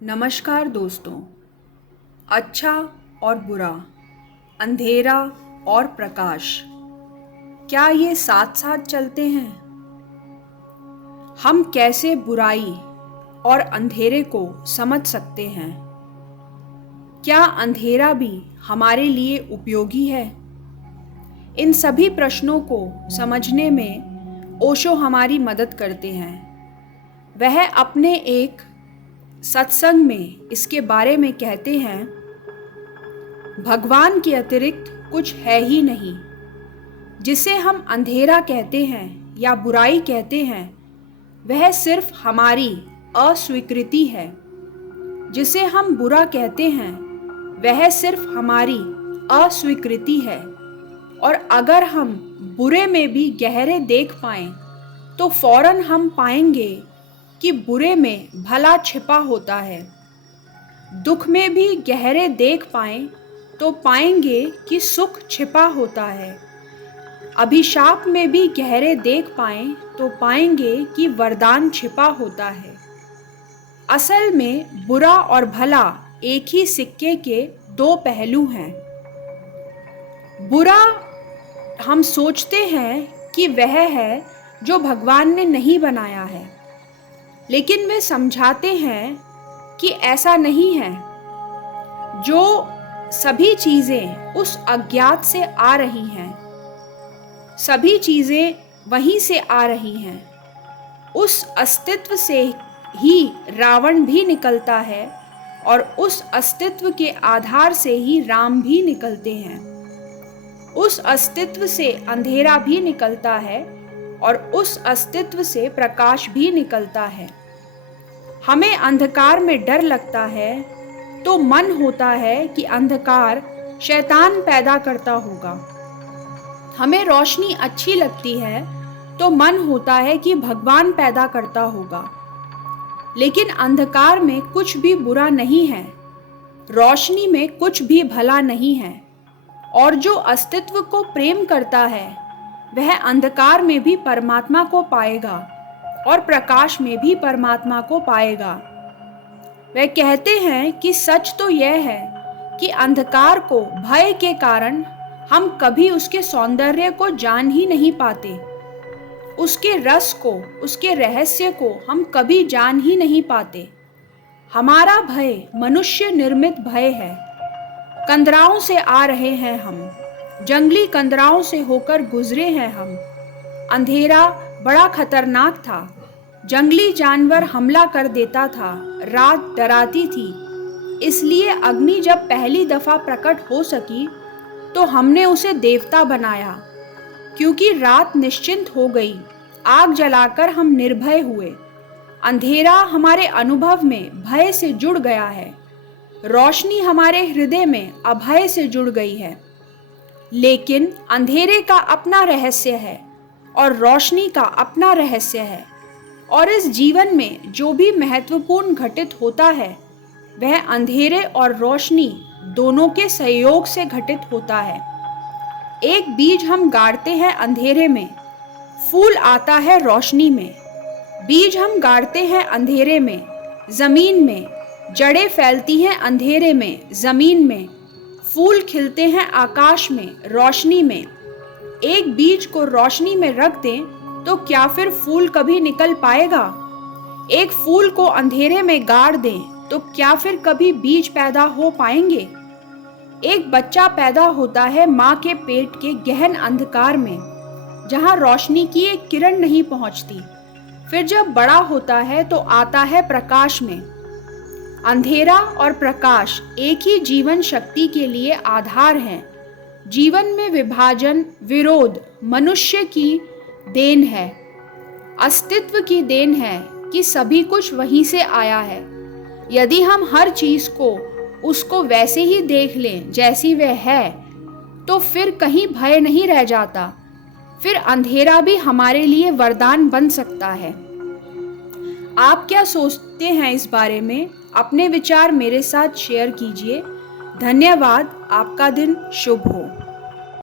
नमस्कार दोस्तों। अच्छा और बुरा, अंधेरा और प्रकाश, क्या ये साथ साथ चलते हैं? हम कैसे बुराई और अंधेरे को समझ सकते हैं? क्या अंधेरा भी हमारे लिए उपयोगी है? इन सभी प्रश्नों को समझने में ओशो हमारी मदद करते हैं। वह अपने एक सत्संग में इसके बारे में कहते हैं, भगवान के अतिरिक्त कुछ है ही नहीं। जिसे हम अंधेरा कहते हैं या बुराई कहते हैं, वह सिर्फ हमारी अस्वीकृति है। जिसे हम बुरा कहते हैं, वह सिर्फ हमारी अस्वीकृति है। और अगर हम बुरे में भी गहरे देख पाएं, तो फौरन हम पाएंगे कि बुरे में भला छिपा होता है। दुख में भी गहरे देख पाएं तो पाएंगे कि सुख छिपा होता है। अभिशाप में भी गहरे देख पाएं तो पाएंगे कि वरदान छिपा होता है। असल में बुरा और भला एक ही सिक्के के दो पहलू हैं। बुरा हम सोचते हैं कि वह है जो भगवान ने नहीं बनाया है, लेकिन वे समझाते हैं कि ऐसा नहीं है। जो सभी चीज़ें उस अज्ञात से आ रही हैं, सभी चीज़ें वहीं से आ रही हैं। उस अस्तित्व से ही रावण भी निकलता है और उस अस्तित्व के आधार से ही राम भी निकलते हैं। उस अस्तित्व से अंधेरा भी निकलता है और उस अस्तित्व से प्रकाश भी निकलता है। हमें अंधकार में डर लगता है तो मन होता है कि अंधकार शैतान पैदा करता होगा। हमें रोशनी अच्छी लगती है तो मन होता है कि भगवान पैदा करता होगा। लेकिन अंधकार में कुछ भी बुरा नहीं है, रोशनी में कुछ भी भला नहीं है। और जो अस्तित्व को प्रेम करता है, वह अंधकार में भी परमात्मा को पाएगा और प्रकाश में भी परमात्मा को पाएगा। वे कहते हैं कि सच तो यह है कि अंधकार को भय के कारण हम कभी उसके सौंदर्य को जान ही नहीं पाते। उसके रस को, उसके रहस्य को हम कभी जान ही नहीं पाते। हमारा भय मनुष्य निर्मित भय है। कंदराओं से आ रहे हैं हम, जंगली कंदराओं से होकर गुजरे हैं हम। अंधेरा बड़ा खतरनाक था। जंगली जानवर हमला कर देता था, रात डराती थी। इसलिए अग्नि जब पहली दफा प्रकट हो सकी तो हमने उसे देवता बनाया। क्योंकि रात निश्चिंत हो गई, आग जलाकर हम निर्भय हुए। अंधेरा हमारे अनुभव में भय से जुड़ गया है, रोशनी हमारे हृदय में अभय से जुड़ गई है। लेकिन अंधेरे का अपना रहस्य है और रोशनी का अपना रहस्य है। और इस जीवन में जो भी महत्वपूर्ण घटित होता है, वह अंधेरे और रोशनी दोनों के सहयोग से घटित होता है। एक बीज हम गाड़ते हैं अंधेरे में, फूल आता है रोशनी में। बीज हम गाड़ते हैं अंधेरे में, जमीन में। जड़ें फैलती हैं अंधेरे में, जमीन में। फूल खिलते हैं आकाश में, रोशनी में। एक बीज को रोशनी में रख दें तो क्या फिर फूल कभी निकल पाएगा? एक फूल को अंधेरे में गाड़ दें तो क्या फिर कभी बीज पैदा हो पाएंगे? एक बच्चा पैदा होता है माँ के पेट के गहन अंधकार में, जहाँ रोशनी की एक किरण नहीं पहुँचती। फिर जब बड़ा होता है तो आता है प्रकाश में। अंधेरा और प्रकाश एक ही जीवन शक्ति के लिए आधार हैं। जीवन में विभाजन, विरोध मनुष्य की देन है, अस्तित्व की देन है कि सभी कुछ वहीं से आया है। यदि हम हर चीज को उसको वैसे ही देख लें जैसी वह है, तो फिर कहीं भय नहीं रह जाता। फिर अंधेरा भी हमारे लिए वरदान बन सकता है। आप क्या सोचते हैं इस बारे में? अपने विचार मेरे साथ शेयर कीजिए। धन्यवाद। आपका दिन शुभ हो।